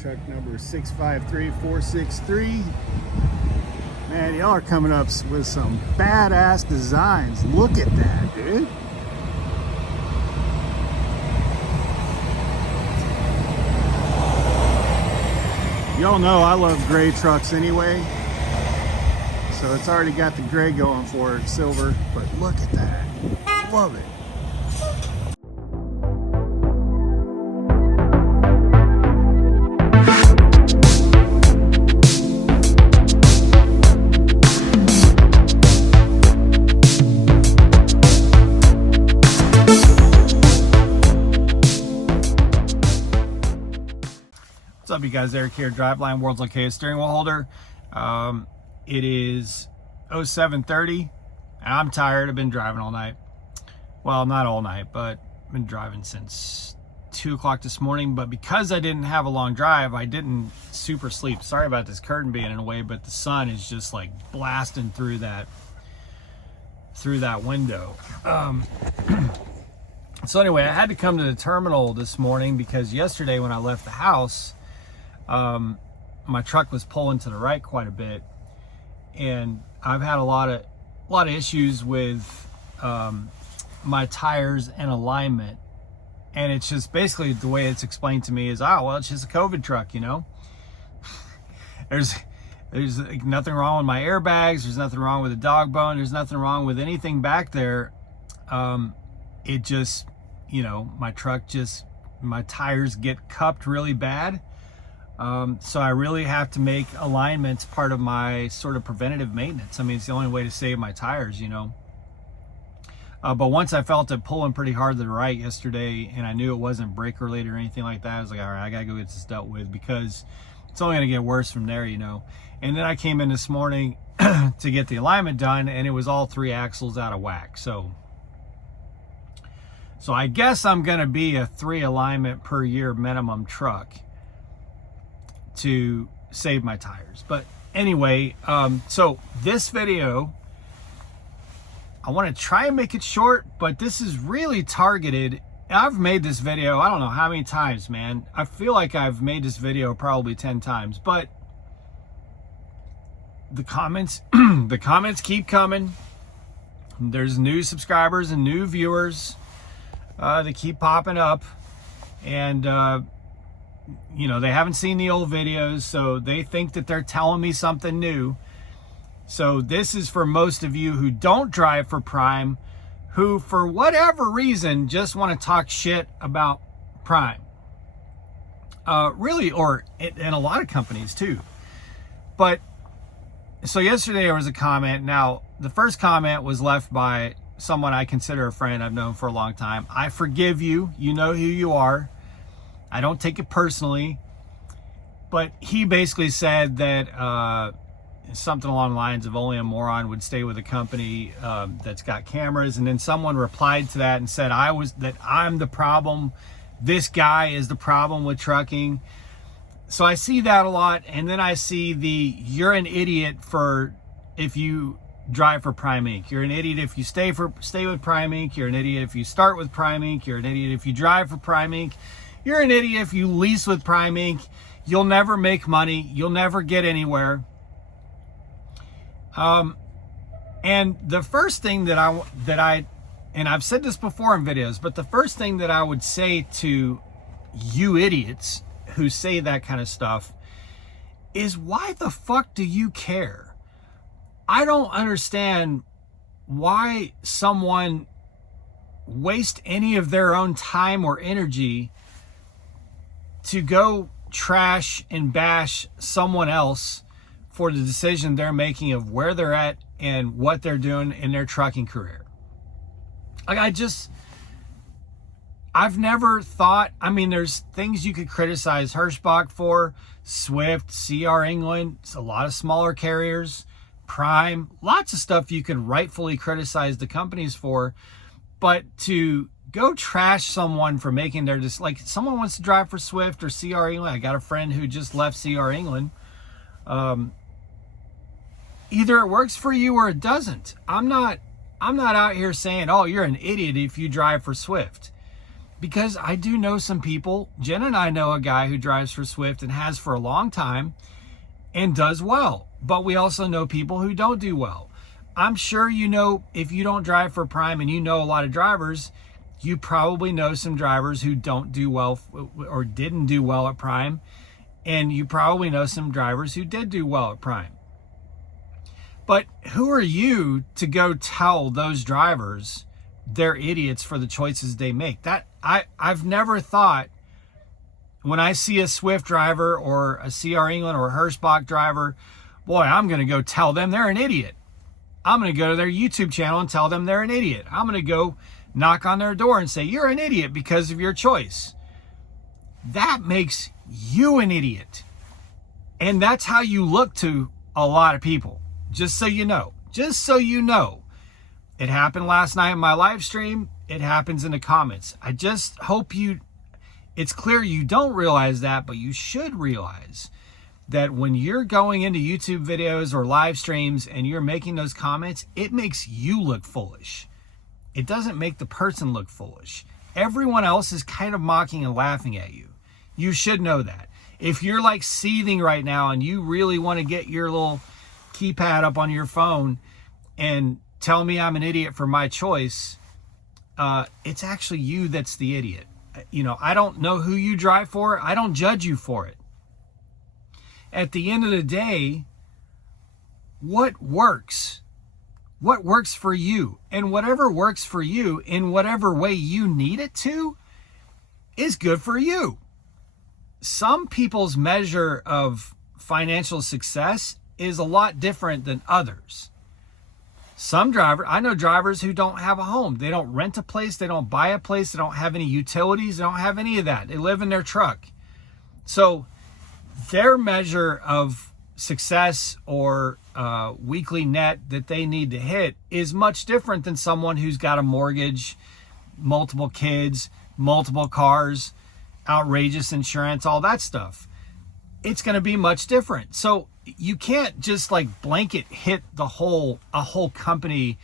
truck number 653463. Man, y'all are coming up with some badass designs. Look at that, dude. Y'all know I love gray trucks anyway, so it's already got the gray going for it, silver, but look at that. Love it. What's up, you guys? Eric here, Driveline, world's luckiest steering wheel holder. It is 07:30 and I'm tired. I've been driving all night. Well, not all night, but I've been driving since 2 o'clock this morning. But because I didn't have a long drive, I didn't super sleep. Sorry about this curtain being in a way, but the sun is just like blasting through that window. So anyway, I had to come to the terminal this morning because yesterday when I left the house, my truck was pulling to the right quite a bit, and I've had a lot of issues with my tires and alignment, and it's just basically the way it's explained to me is, oh well, it's just a COVID truck, you know. there's nothing wrong with my airbags, there's nothing wrong with the dog bone, there's nothing wrong with anything back there. It just, you know, my tires get cupped really bad. So I really have to make alignments part of my sort of preventative maintenance. I mean, it's the only way to save my tires, you know. But once I felt it pulling pretty hard to the right yesterday, and I knew it wasn't brake related or anything like that, I was like, all right, I gotta go get this dealt with because it's only gonna get worse from there, you know. And then I came in this morning to get the alignment done, and it was all 3 axles out of whack. So I guess I'm gonna be a 3 alignment per year minimum truck to save my tires. But anyway, so this video, I want to try and make it short, but this is really targeted. I've made this video, I don't know how many times, man. I feel like I've made this video probably 10 times, but the comments keep coming. There's new subscribers and new viewers that keep popping up, and you know, they haven't seen the old videos, so they think that they're telling me something new. So this is for most of you who don't drive for Prime, who for whatever reason just want to talk shit about Prime. Really, or in a lot of companies too. But so yesterday there was a comment. Now, the first comment was left by someone I consider a friend. I've known for a long time. I forgive you. You know who you are. I don't take it personally, but he basically said that something along the lines of only a moron would stay with a company that's got cameras. And then someone replied to that and said I'm the problem. This guy is the problem with trucking. So I see that a lot. And then I see you're an idiot if you drive for Prime Inc. You're an idiot if you stay with Prime Inc. You're an idiot if you start with Prime Inc. You're an idiot if you drive for Prime Inc. You're an idiot if you lease with Prime Inc. You'll never make money. You'll never get anywhere. And the first thing that I've said this before in videos, but the first thing that I would say to you idiots who say that kind of stuff is, why the fuck do you care? I don't understand why someone waste any of their own time or energy to go trash and bash someone else for the decision they're making of where they're at and what they're doing in their trucking career. Like, I've never thought, I mean, there's things you could criticize Hirschbach for, Swift, CR England, a lot of smaller carriers, Prime, lots of stuff you could rightfully criticize the companies for, but to go trash someone for making their, just like, someone wants to drive for Swift or CR England. I got a friend who just left CR England. Either it works for you or it doesn't. I'm not out here saying, oh, you're an idiot if you drive for Swift. because I do know some people. Jen and I know a guy who drives for Swift and has for a long time and does well. But we also know people who don't do well. I'm sure you know, if you don't drive for Prime and you know a lot of drivers, you probably know some drivers who don't do well or didn't do well at Prime. And you probably know some drivers who did do well at Prime. But who are you to go tell those drivers they're idiots for the choices they make? That I've never thought, when I see a Swift driver or a CR England or a Hirschbach driver, boy, I'm going to go tell them they're an idiot. I'm going to go to their YouTube channel and tell them they're an idiot. I'm going to go knock on their door and say, you're an idiot because of your choice. That makes you an idiot. And that's how you look to a lot of people. Just so you know. Just so you know. It happened last night in my live stream. It happens in the comments. I just hope it's clear you don't realize that, but you should realize that when you're going into YouTube videos or live streams and you're making those comments, it makes you look foolish. It doesn't make the person look foolish. Everyone else is kind of mocking and laughing at you. You should know that. If you're like seething right now and you really want to get your little keypad up on your phone and tell me I'm an idiot for my choice, it's actually you that's the idiot. You know, I don't know who you drive for. I don't judge you for it. At the end of the day, what works? What works for you? And whatever works for you in whatever way you need it to is good for you. Some people's measure of financial success is a lot different than others. I know drivers who don't have a home. They don't rent a place. They don't buy a place. They don't have any utilities. They don't have any of that. They live in their truck. So their measure of success or weekly net that they need to hit is much different than someone who's got a mortgage, multiple kids, multiple cars, outrageous insurance, all that stuff. It's going to be much different. So you can't just like blanket hit a whole company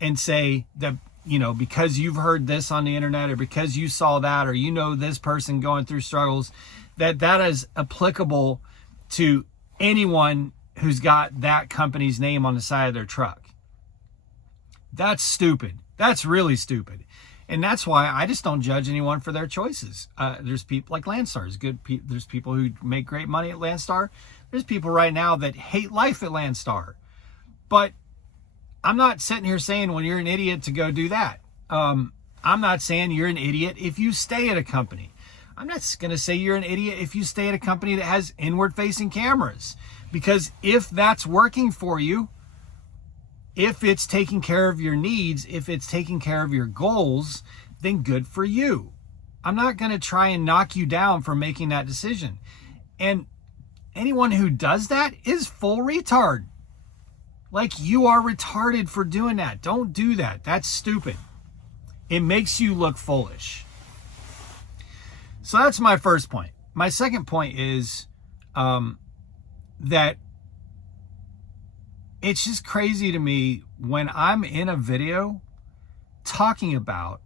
and say that, you know, because you've heard this on the internet or because you saw that or you know this person going through struggles, that is applicable to anyone who's got that company's name on the side of their truck. That's stupid. That's really stupid. And that's why I just don't judge anyone for their choices. There's people like Landstar is good. There's people who make great money at Landstar. There's people right now that hate life at Landstar. But I'm not sitting here saying when you're an idiot to go do that. I'm not saying you're an idiot if you stay at a company. I'm not going to say you're an idiot if you stay at a company that has inward-facing cameras. Because if that's working for you, if it's taking care of your needs, if it's taking care of your goals, then good for you. I'm not going to try and knock you down for making that decision. And anyone who does that is full retard. Like, you are retarded for doing that. Don't do that. That's stupid. It makes you look foolish. So that's my first point. My second point is that it's just crazy to me when I'm in a video talking about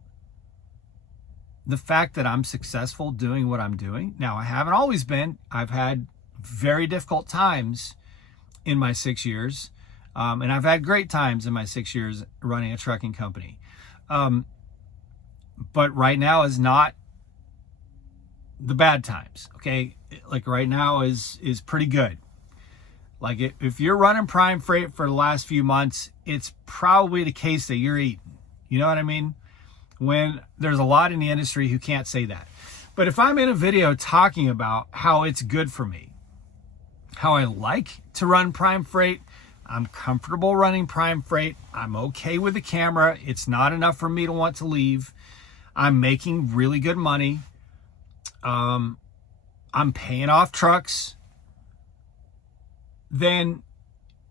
the fact that I'm successful doing what I'm doing. Now, I haven't always been. I've had very difficult times in my 6 years, and I've had great times in my 6 years running a trucking company. But right now is not the bad times, okay? Like right now is pretty good. Like if you're running Prime Freight for the last few months, it's probably the case that you're eating. You know what I mean? When there's a lot in the industry who can't say that. But if I'm in a video talking about how it's good for me, how I like to run Prime Freight, I'm comfortable running Prime Freight, I'm okay with the camera, it's not enough for me to want to leave, I'm making really good money, I'm paying off trucks, then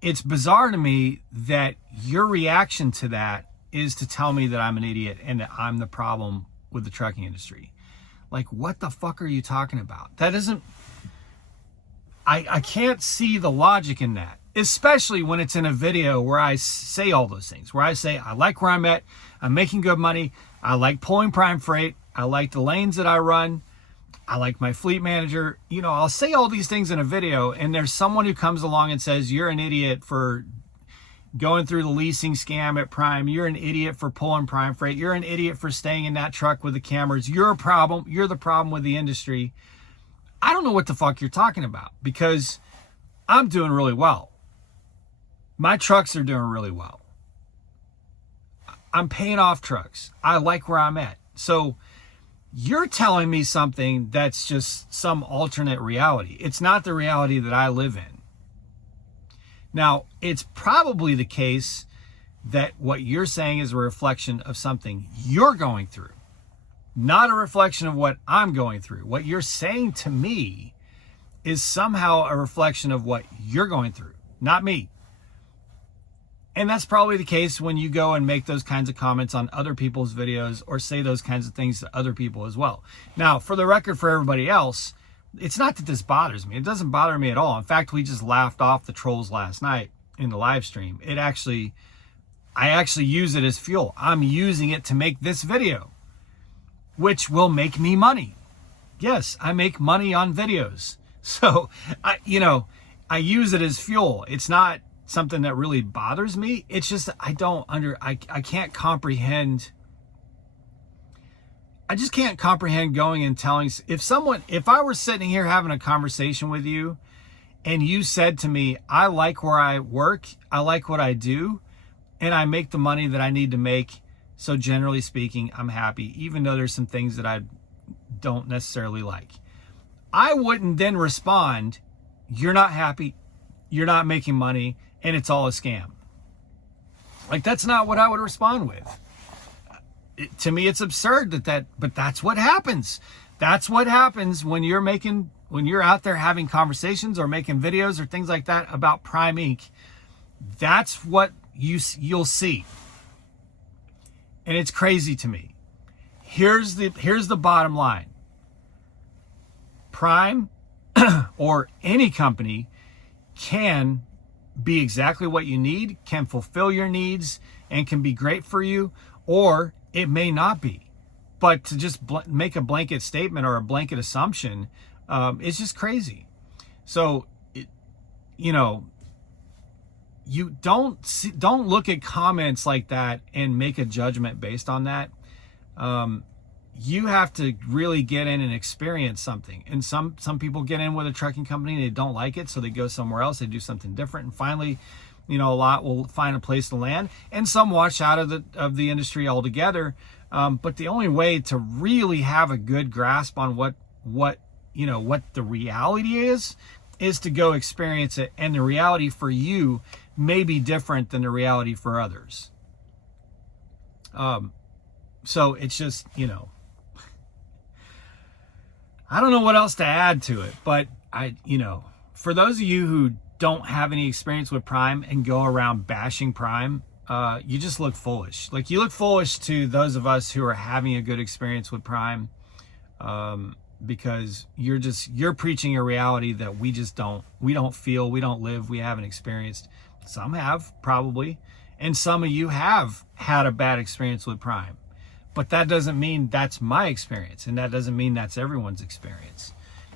it's bizarre to me that your reaction to that is to tell me that I'm an idiot and that I'm the problem with the trucking industry. Like, what the fuck are you talking about? That isn't... I can't see the logic in that, especially when it's in a video where I say all those things, where I say, I like where I'm at, I'm making good money, I like pulling Prime Freight, I like the lanes that I run. I like my fleet manager. You know, I'll say all these things in a video, and there's someone who comes along and says, you're an idiot for going through the leasing scam at Prime. You're an idiot for pulling Prime freight. You're an idiot for staying in that truck with the cameras. You're a problem. You're the problem with the industry. I don't know what the fuck you're talking about, because I'm doing really well. My trucks are doing really well. I'm paying off trucks. I like where I'm at. So you're telling me something that's just some alternate reality. It's not the reality that I live in. Now, it's probably the case that what you're saying is a reflection of something you're going through, not a reflection of what I'm going through. What you're saying to me is somehow a reflection of what you're going through, not me. And that's probably the case when you go and make those kinds of comments on other people's videos or say those kinds of things to other people as well. Now, for the record, for everybody else, it's not that this bothers me. It doesn't bother me at all. In fact, we just laughed off the trolls last night in the live stream. I actually use it as fuel. I'm using it to make this video, which will make me money. Yes, I make money on videos. So, I use it as fuel. It's not something that really bothers me. It's just I can't comprehend. I just can't comprehend going and telling, if I were sitting here having a conversation with you and you said to me, I like where I work, I like what I do, and I make the money that I need to make, so generally speaking, I'm happy, even though there's some things that I don't necessarily like. I wouldn't then respond, you're not happy, you're not making money, and it's all a scam. Like, that's not what I would respond with. To me, it's absurd but that's what happens. That's what happens when you're out there having conversations or making videos or things like that about Prime Inc. That's what you'll see. And it's crazy to me. Here's the bottom line. Prime or any company can be exactly what you need, can fulfill your needs, and can be great for you, or it may not be. But to just make a blanket statement or a blanket assumption, it's just crazy. So, you don't look at comments like that and make a judgment based on that. You have to really get in and experience something. And some people get in with a trucking company and they don't like it, so they go somewhere else, they do something different, and finally, a lot will find a place to land, and some wash out of the industry altogether. But the only way to really have a good grasp on what the reality is to go experience it. And the reality for you may be different than the reality for others. So it's just, I don't know what else to add to it, but for those of you who don't have any experience with Prime and go around bashing Prime, you just look foolish. Like, you look foolish to those of us who are having a good experience with Prime, because you're preaching a reality that we don't feel, we don't live, we haven't experienced. Some have, probably, and some of you have had a bad experience with Prime, but that doesn't mean that's my experience, and that doesn't mean that's everyone's experience.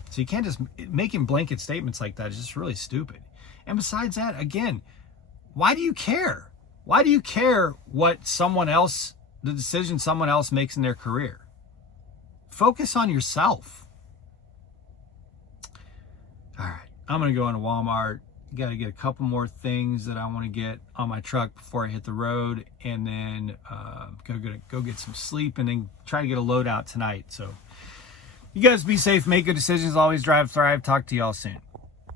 So you can't just making blanket statements like that is just really stupid. And besides that, again, why do you care? Why do you care what the decision someone else makes in their career? Focus on yourself. All right, I'm going to go into Walmart. Got to get a couple more things that I want to get on my truck before I hit the road, and then go get some sleep, and then try to get a load out tonight. So you guys be safe, make good decisions, always drive, thrive. Talk to y'all soon.